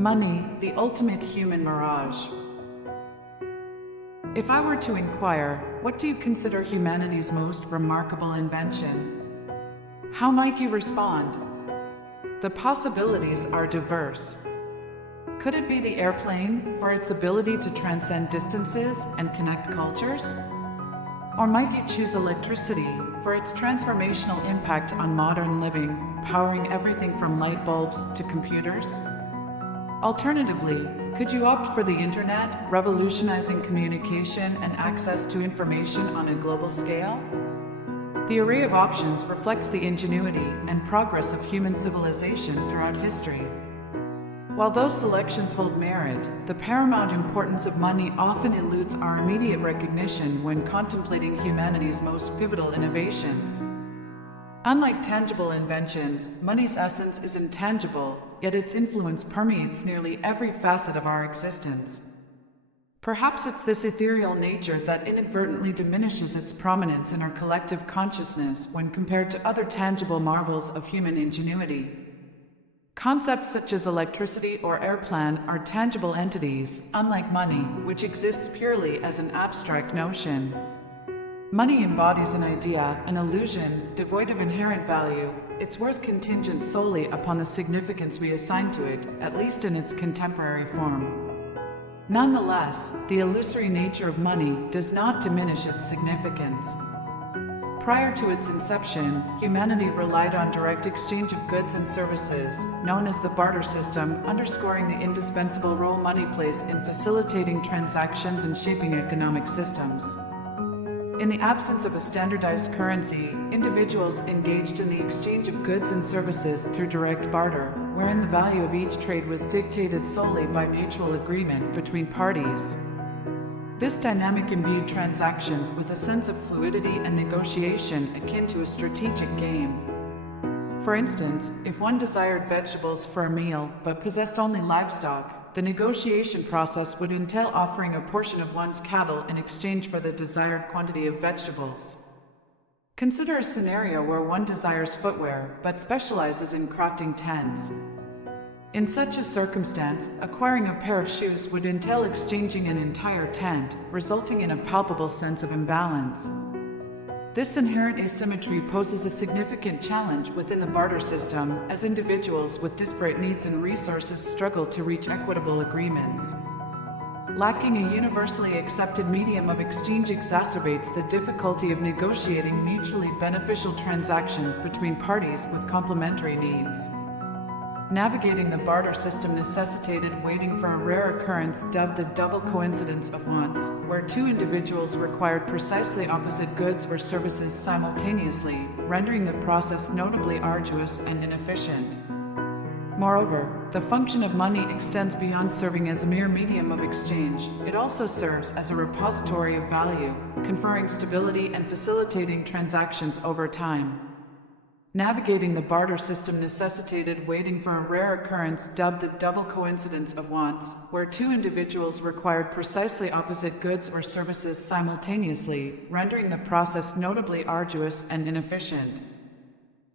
Money, the ultimate human mirage. If I were to inquire, what do you consider humanity's most remarkable invention? How might you respond? The possibilities are diverse. Could it be the airplane for its ability to transcend distances and connect cultures? Or might you choose electricity for its transformational impact on modern living, powering everything from light bulbs to computers? Alternatively, could you opt for the internet, revolutionizing communication and access to information on a global scale? The array of options reflects the ingenuity and progress of human civilization throughout history. While those selections hold merit, the paramount importance of money often eludes our immediate recognition when contemplating humanity's most pivotal innovations. Unlike tangible inventions, money's essence is intangible, yet its influence permeates nearly every facet of our existence. Perhaps it's this ethereal nature that inadvertently diminishes its prominence in our collective consciousness when compared to other tangible marvels of human ingenuity. Concepts such as electricity or airplane are tangible entities, unlike money, which exists purely as an abstract notion. Money embodies an idea, an illusion, devoid of inherent value, its worth contingent solely upon the significance we assign to it, at least in its contemporary form. Nonetheless, the illusory nature of money does not diminish its significance. Prior to its inception, humanity relied on direct exchange of goods and services, known as the barter system, underscoring the indispensable role money plays in facilitating transactions and shaping economic systems. In the absence of a standardized currency, individuals engaged in the exchange of goods and services through direct barter, wherein the value of each trade was dictated solely by mutual agreement between parties. This dynamic imbued transactions with a sense of fluidity and negotiation akin to a strategic game. For instance, if one desired vegetables for a meal but possessed only livestock, the negotiation process would entail offering a portion of one's cattle in exchange for the desired quantity of vegetables. Consider a scenario where one desires footwear but specializes in crafting tents. In such a circumstance, acquiring a pair of shoes would entail exchanging an entire tent, resulting in a palpable sense of imbalance. This inherent asymmetry poses a significant challenge within the barter system, as individuals with disparate needs and resources struggle to reach equitable agreements. Lacking a universally accepted medium of exchange exacerbates the difficulty of negotiating mutually beneficial transactions between parties with complementary needs. Navigating the barter system necessitated waiting for a rare occurrence dubbed the double coincidence of wants, where two individuals required precisely opposite goods or services simultaneously, rendering the process notably arduous and inefficient. Moreover, the function of money extends beyond serving as a mere medium of exchange. It also serves as a repository of value, conferring stability and facilitating transactions over time. Navigating the barter system necessitated waiting for a rare occurrence dubbed the double coincidence of wants, where two individuals required precisely opposite goods or services simultaneously, rendering the process notably arduous and inefficient.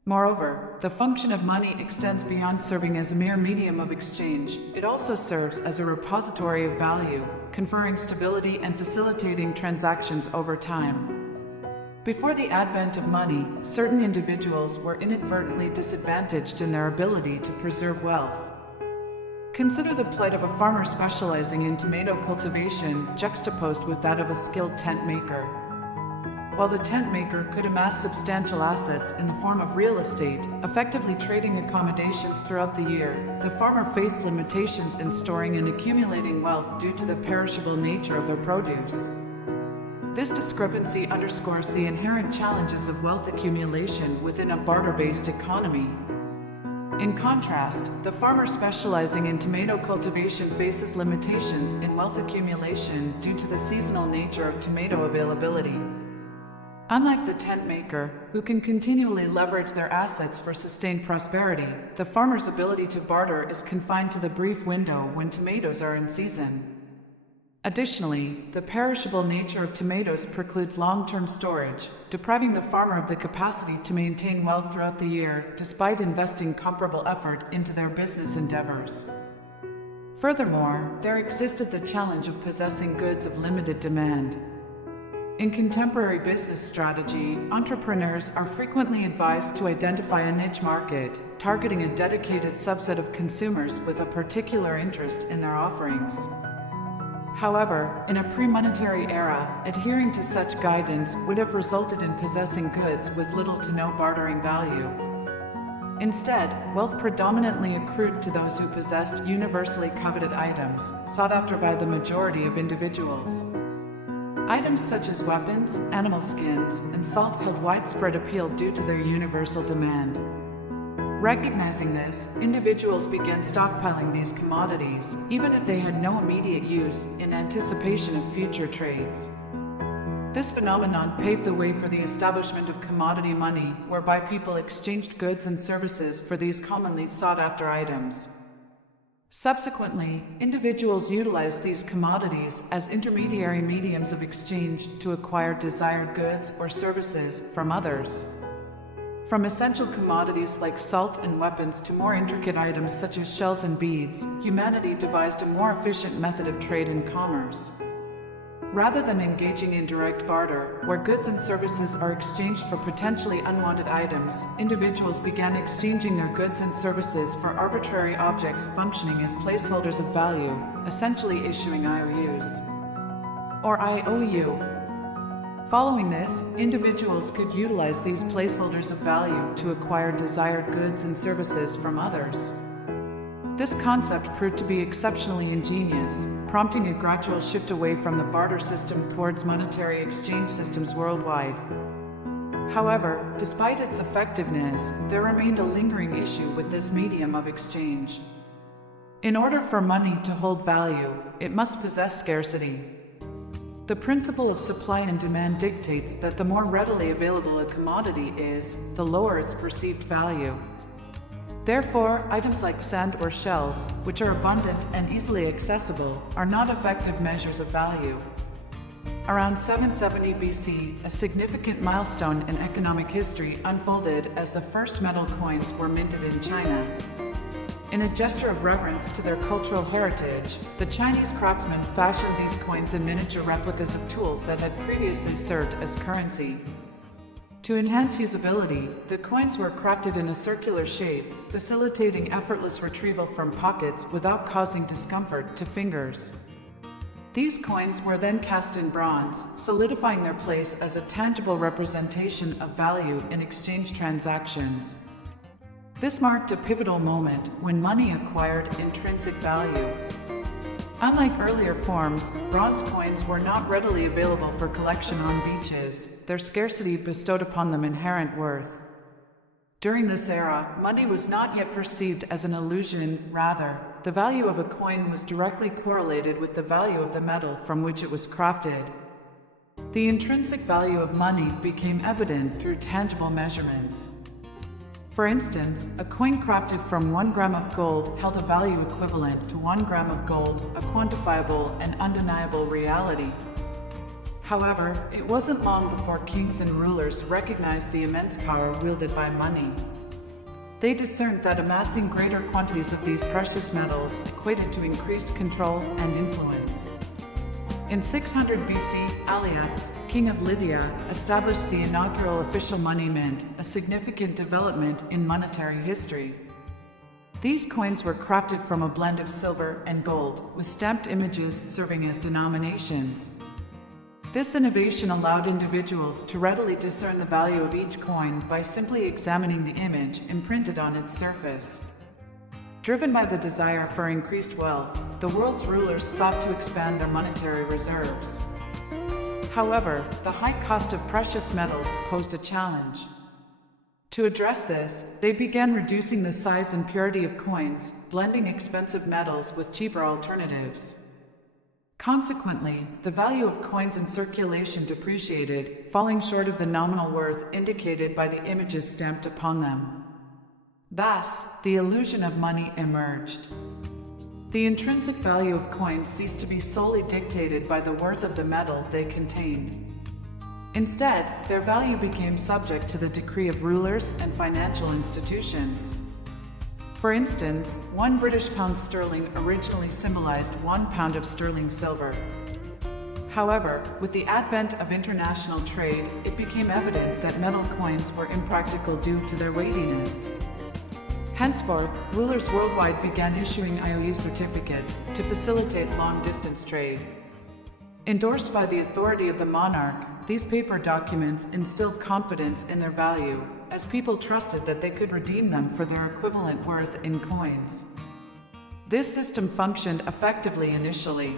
Moreover, the function of money extends beyond serving as a mere medium of exchange. It also serves as a repository of value, conferring stability and facilitating transactions over time. Before the advent of money, certain individuals were inadvertently disadvantaged in their ability to preserve wealth. Consider the plight of a farmer specializing in tomato cultivation juxtaposed with that of a skilled tent maker. While the tent maker could amass substantial assets in the form of real estate, effectively trading accommodations throughout the year, the farmer faced limitations in storing and accumulating wealth due to the perishable nature of their produce. This discrepancy underscores the inherent challenges of wealth accumulation within a barter-based economy. In contrast, the farmer specializing in tomato cultivation faces limitations in wealth accumulation due to the seasonal nature of tomato availability. Unlike the tent maker, who can continually leverage their assets for sustained prosperity, the farmer's ability to barter is confined to the brief window when tomatoes are in season. Additionally, the perishable nature of tomatoes precludes long-term storage, depriving the farmer of the capacity to maintain wealth throughout the year, despite investing comparable effort into their business endeavors. Furthermore, there existed the challenge of possessing goods of limited demand. In contemporary business strategy, entrepreneurs are frequently advised to identify a niche market, targeting a dedicated subset of consumers with a particular interest in their offerings. However, in a pre-monetary era, adhering to such guidance would have resulted in possessing goods with little to no bartering value. Instead, wealth predominantly accrued to those who possessed universally coveted items, sought after by the majority of individuals. Items such as weapons, animal skins, and salt held widespread appeal due to their universal demand. Recognizing this, individuals began stockpiling these commodities, even if they had no immediate use, in anticipation of future trades. This phenomenon paved the way for the establishment of commodity money, whereby people exchanged goods and services for these commonly sought-after items. Subsequently, individuals utilized these commodities as intermediary mediums of exchange to acquire desired goods or services from others. From essential commodities like salt and weapons to more intricate items such as shells and beads, humanity devised a more efficient method of trade and commerce. Rather than engaging in direct barter, where goods and services are exchanged for potentially unwanted items, individuals began exchanging their goods and services for arbitrary objects functioning as placeholders of value, essentially issuing IOUs. Or IOU. Following this, individuals could utilize these placeholders of value to acquire desired goods and services from others. This concept proved to be exceptionally ingenious, prompting a gradual shift away from the barter system towards monetary exchange systems worldwide. However, despite its effectiveness, there remained a lingering issue with this medium of exchange. In order for money to hold value, it must possess scarcity. The principle of supply and demand dictates that the more readily available a commodity is, the lower its perceived value. Therefore, items like sand or shells, which are abundant and easily accessible, are not effective measures of value. Around 770 BC, a significant milestone in economic history unfolded as the first metal coins were minted in China. In a gesture of reverence to their cultural heritage, the Chinese craftsmen fashioned these coins in miniature replicas of tools that had previously served as currency. To enhance usability, the coins were crafted in a circular shape, facilitating effortless retrieval from pockets without causing discomfort to fingers. These coins were then cast in bronze, solidifying their place as a tangible representation of value in exchange transactions. This marked a pivotal moment when money acquired intrinsic value. Unlike earlier forms, bronze coins were not readily available for collection on beaches. Their scarcity bestowed upon them inherent worth. During this era, money was not yet perceived as an illusion. Rather, the value of a coin was directly correlated with the value of the metal from which it was crafted. The intrinsic value of money became evident through tangible measurements. For instance, a coin crafted from 1 gram of gold held a value equivalent to 1 gram of gold, a quantifiable and undeniable reality. However, it wasn't long before kings and rulers recognized the immense power wielded by money. They discerned that amassing greater quantities of these precious metals equated to increased control and influence. In 600 BC, Aleax, king of Lydia, established the inaugural official money mint, a significant development in monetary history. These coins were crafted from a blend of silver and gold, with stamped images serving as denominations. This innovation allowed individuals to readily discern the value of each coin by simply examining the image imprinted on its surface. Driven by the desire for increased wealth, the world's rulers sought to expand their monetary reserves. However, the high cost of precious metals posed a challenge. To address this, they began reducing the size and purity of coins, blending expensive metals with cheaper alternatives. Consequently, the value of coins in circulation depreciated, falling short of the nominal worth indicated by the images stamped upon them. Thus, the illusion of money emerged. The intrinsic value of coins ceased to be solely dictated by the worth of the metal they contained. Instead, their value became subject to the decree of rulers and financial institutions. For instance, 1 British pound sterling originally symbolized 1 pound of sterling silver. However, with the advent of international trade, it became evident that metal coins were impractical due to their weightiness. Henceforth, rulers worldwide began issuing IOU certificates to facilitate long-distance trade. Endorsed by the authority of the monarch, these paper documents instilled confidence in their value, as people trusted that they could redeem them for their equivalent worth in coins. This system functioned effectively initially.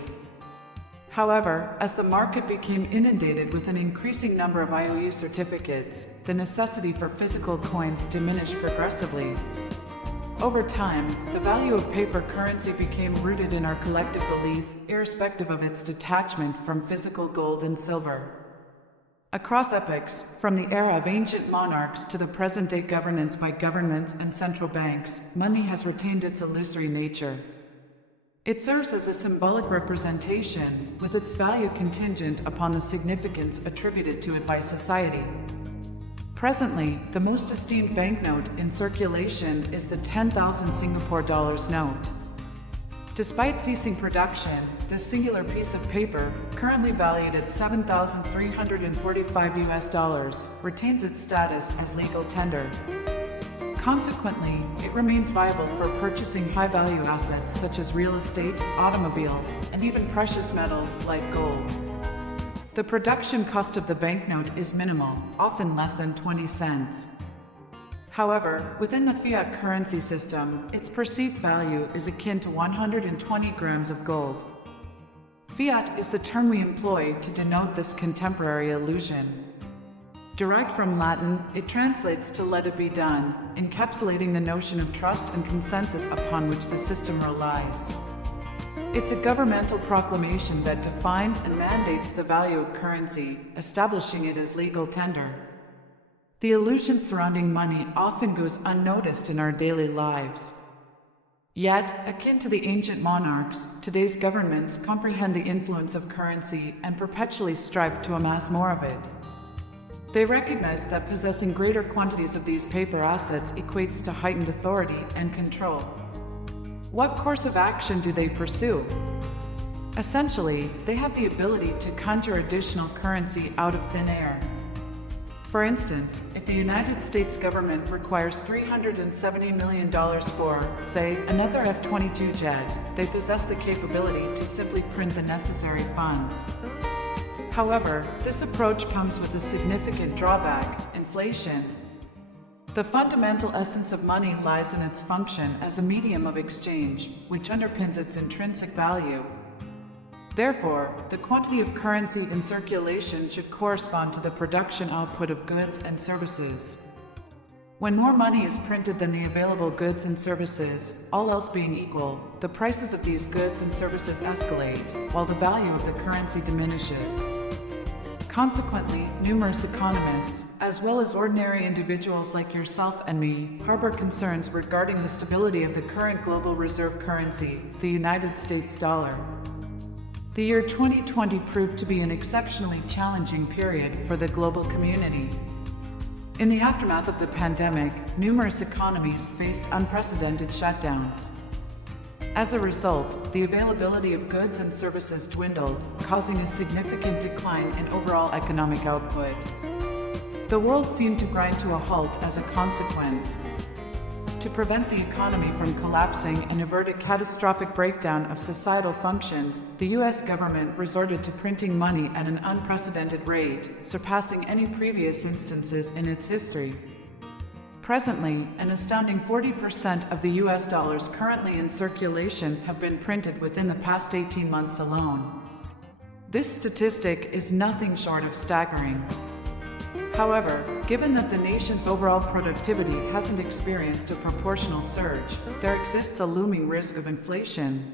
However, as the market became inundated with an increasing number of IOU certificates, the necessity for physical coins diminished progressively. Over time, the value of paper currency became rooted in our collective belief, irrespective of its detachment from physical gold and silver. Across epochs, from the era of ancient monarchs to the present-day governance by governments and central banks, money has retained its illusory nature. It serves as a symbolic representation, with its value contingent upon the significance attributed to it by society. Presently, the most esteemed banknote in circulation is the 10,000 Singapore dollars note. Despite ceasing production, this singular piece of paper, currently valued at $7,345 retains its status as legal tender. Consequently, it remains viable for purchasing high-value assets such as real estate, automobiles, and even precious metals like gold. The production cost of the banknote is minimal, often less than 20 cents. However, within the fiat currency system, its perceived value is akin to 120 grams of gold. Fiat is the term we employ to denote this contemporary illusion. Derived from Latin, it translates to "let it be done," encapsulating the notion of trust and consensus upon which the system relies. It's a governmental proclamation that defines and mandates the value of currency, establishing it as legal tender. The illusion surrounding money often goes unnoticed in our daily lives. Yet, akin to the ancient monarchs, today's governments comprehend the influence of currency and perpetually strive to amass more of it. They recognize that possessing greater quantities of these paper assets equates to heightened authority and control. What course of action do they pursue? Essentially, they have the ability to conjure additional currency out of thin air. For instance, if the United States government requires $370 million for, say, another F-22 jet, they possess the capability to simply print the necessary funds. However, this approach comes with a significant drawback: inflation. The fundamental essence of money lies in its function as a medium of exchange, which underpins its intrinsic value. Therefore, the quantity of currency in circulation should correspond to the production output of goods and services. When more money is printed than the available goods and services, all else being equal, the prices of these goods and services escalate, while the value of the currency diminishes. Consequently, numerous economists, as well as ordinary individuals like yourself and me, harbor concerns regarding the stability of the current global reserve currency, the United States dollar. The year 2020 proved to be an exceptionally challenging period for the global community. In the aftermath of the pandemic, numerous economies faced unprecedented shutdowns. As a result, the availability of goods and services dwindled, causing a significant decline in overall economic output. The world seemed to grind to a halt as a consequence. To prevent the economy from collapsing and avert a catastrophic breakdown of societal functions, the U.S. government resorted to printing money at an unprecedented rate, surpassing any previous instances in its history. Presently, an astounding 40% of the U.S. dollars currently in circulation have been printed within the past 18 months alone. This statistic is nothing short of staggering. However, given that the nation's overall productivity hasn't experienced a proportional surge, there exists a looming risk of inflation.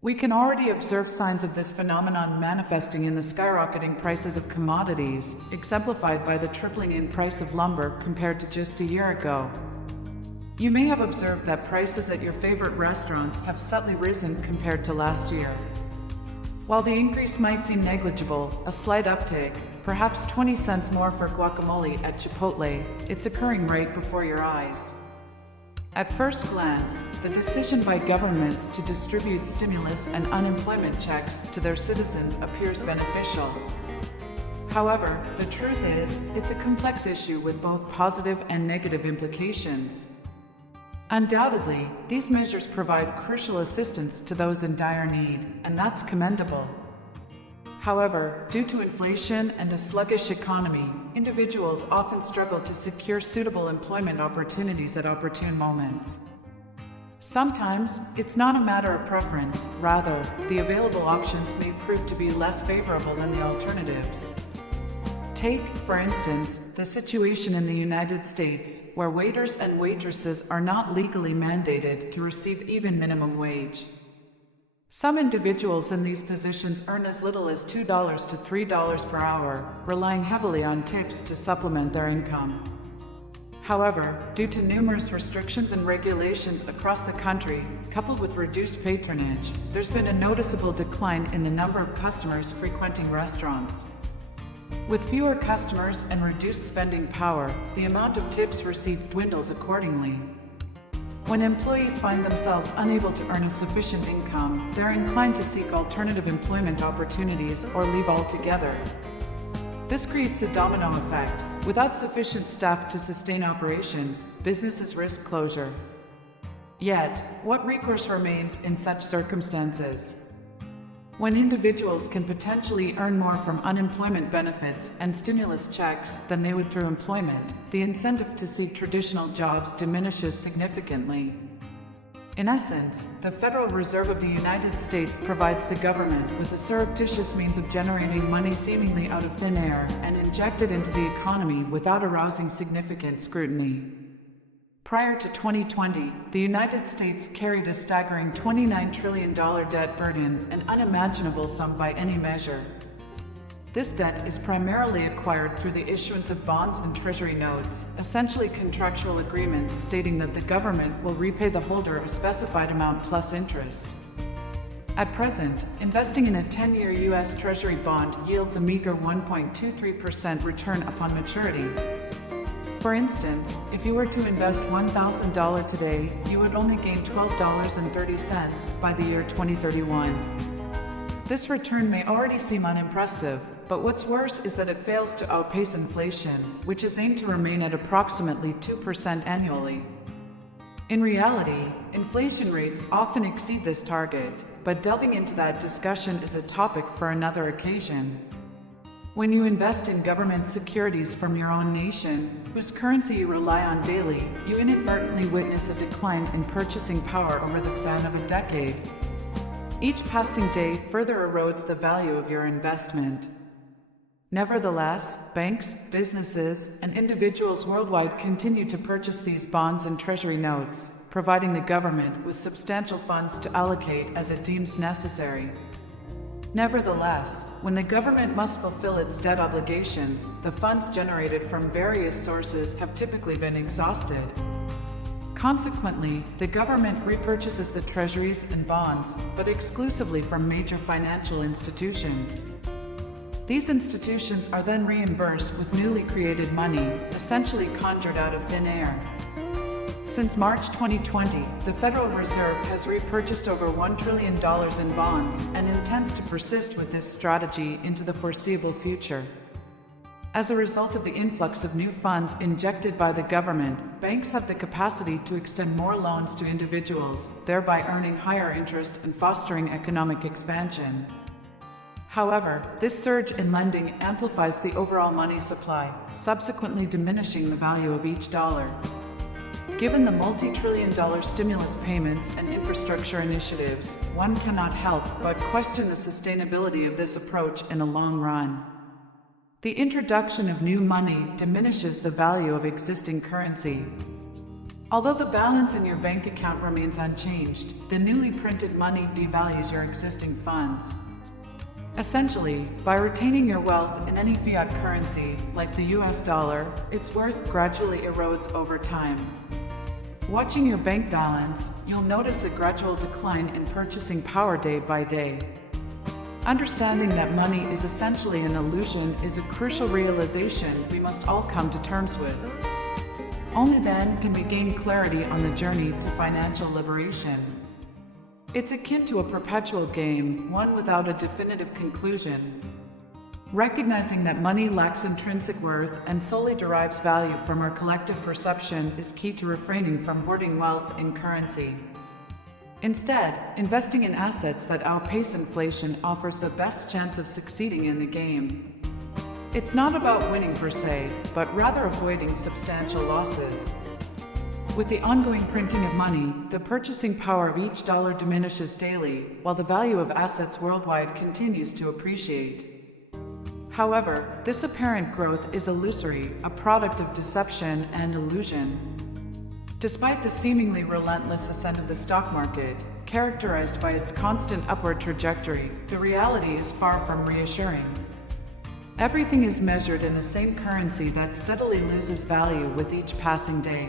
We can already observe signs of this phenomenon manifesting in the skyrocketing prices of commodities, exemplified by the tripling in price of lumber compared to just a year ago. You may have observed that prices at your favorite restaurants have subtly risen compared to last year. While the increase might seem negligible, a slight uptick, perhaps 20 cents more for guacamole at Chipotle, it's occurring right before your eyes. At first glance, the decision by governments to distribute stimulus and unemployment checks to their citizens appears beneficial. However, the truth is, it's a complex issue with both positive and negative implications. Undoubtedly, these measures provide crucial assistance to those in dire need, and that's commendable. However, due to inflation and a sluggish economy, individuals often struggle to secure suitable employment opportunities at opportune moments. Sometimes, it's not a matter of preference, rather, the available options may prove to be less favorable than the alternatives. Take, for instance, the situation in the United States, where waiters and waitresses are not legally mandated to receive even minimum wage. Some individuals in these positions earn as little as $2 to $3 per hour, relying heavily on tips to supplement their income. However, due to numerous restrictions and regulations across the country, coupled with reduced patronage, there's been a noticeable decline in the number of customers frequenting restaurants. With fewer customers and reduced spending power, the amount of tips received dwindles accordingly. When employees find themselves unable to earn a sufficient income, they're inclined to seek alternative employment opportunities or leave altogether. This creates a domino effect. Without sufficient staff to sustain operations, businesses risk closure. Yet, what recourse remains in such circumstances? When individuals can potentially earn more from unemployment benefits and stimulus checks than they would through employment, the incentive to seek traditional jobs diminishes significantly. In essence, the Federal Reserve of the United States provides the government with a surreptitious means of generating money seemingly out of thin air and inject it into the economy without arousing significant scrutiny. Prior to 2020, the United States carried a staggering $29 trillion debt burden, an unimaginable sum by any measure. This debt is primarily acquired through the issuance of bonds and treasury notes, essentially contractual agreements stating that the government will repay the holder a specified amount plus interest. At present, investing in a 10-year U.S. Treasury bond yields a meager 1.23% return upon maturity. For instance, if you were to invest $1,000 today, you would only gain $12.30 by the year 2031. This return may already seem unimpressive, but what's worse is that it fails to outpace inflation, which is aimed to remain at approximately 2% annually. In reality, inflation rates often exceed this target, but delving into that discussion is a topic for another occasion. When you invest in government securities from your own nation, whose currency you rely on daily, you inadvertently witness a decline in purchasing power over the span of a decade. Each passing day further erodes the value of your investment. Nevertheless, banks, businesses, and individuals worldwide continue to purchase these bonds and treasury notes, providing the government with substantial funds to allocate as it deems necessary. Nevertheless, when the government must fulfill its debt obligations, the funds generated from various sources have typically been exhausted. Consequently, the government repurchases the treasuries and bonds, but exclusively from major financial institutions. These institutions are then reimbursed with newly created money, essentially conjured out of thin air. Since March 2020, the Federal Reserve has repurchased over $1 trillion in bonds and intends to persist with this strategy into the foreseeable future. As a result of the influx of new funds injected by the government, banks have the capacity to extend more loans to individuals, thereby earning higher interest and fostering economic expansion. However, this surge in lending amplifies the overall money supply, subsequently diminishing the value of each dollar. Given the multi-trillion-dollar stimulus payments and infrastructure initiatives, one cannot help but question the sustainability of this approach in the long run. The introduction of new money diminishes the value of existing currency. Although the balance in your bank account remains unchanged, the newly printed money devalues your existing funds. Essentially, by retaining your wealth in any fiat currency, like the US dollar, its worth gradually erodes over time. Watching your bank balance, you'll notice a gradual decline in purchasing power day by day. Understanding that money is essentially an illusion is a crucial realization we must all come to terms with. Only then can we gain clarity on the journey to financial liberation. It's akin to a perpetual game, one without a definitive conclusion. Recognizing that money lacks intrinsic worth and solely derives value from our collective perception is key to refraining from hoarding wealth in currency. Instead, investing in assets that outpace inflation offers the best chance of succeeding in the game. It's not about winning per se, but rather avoiding substantial losses. With the ongoing printing of money, the purchasing power of each dollar diminishes daily, while the value of assets worldwide continues to appreciate. However, this apparent growth is illusory, a product of deception and illusion. Despite the seemingly relentless ascent of the stock market, characterized by its constant upward trajectory, the reality is far from reassuring. Everything is measured in the same currency that steadily loses value with each passing day.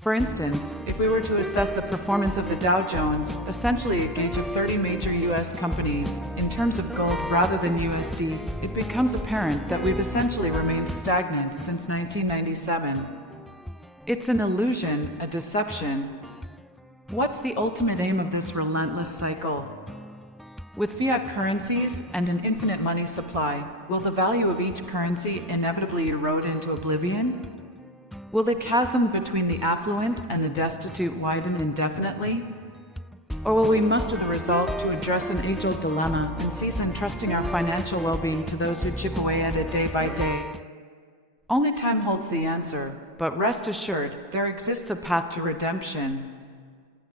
For instance, if we were to assess the performance of the Dow Jones, essentially a gauge of 30 major U.S. companies, in terms of gold rather than USD, it becomes apparent that we've essentially remained stagnant since 1997. It's an illusion, a deception. What's the ultimate aim of this relentless cycle? With fiat currencies and an infinite money supply, will the value of each currency inevitably erode into oblivion? Will the chasm between the affluent and the destitute widen indefinitely? Or will we muster the resolve to address an age-old dilemma and cease entrusting our financial well-being to those who chip away at it day by day? Only time holds the answer, but rest assured, there exists a path to redemption.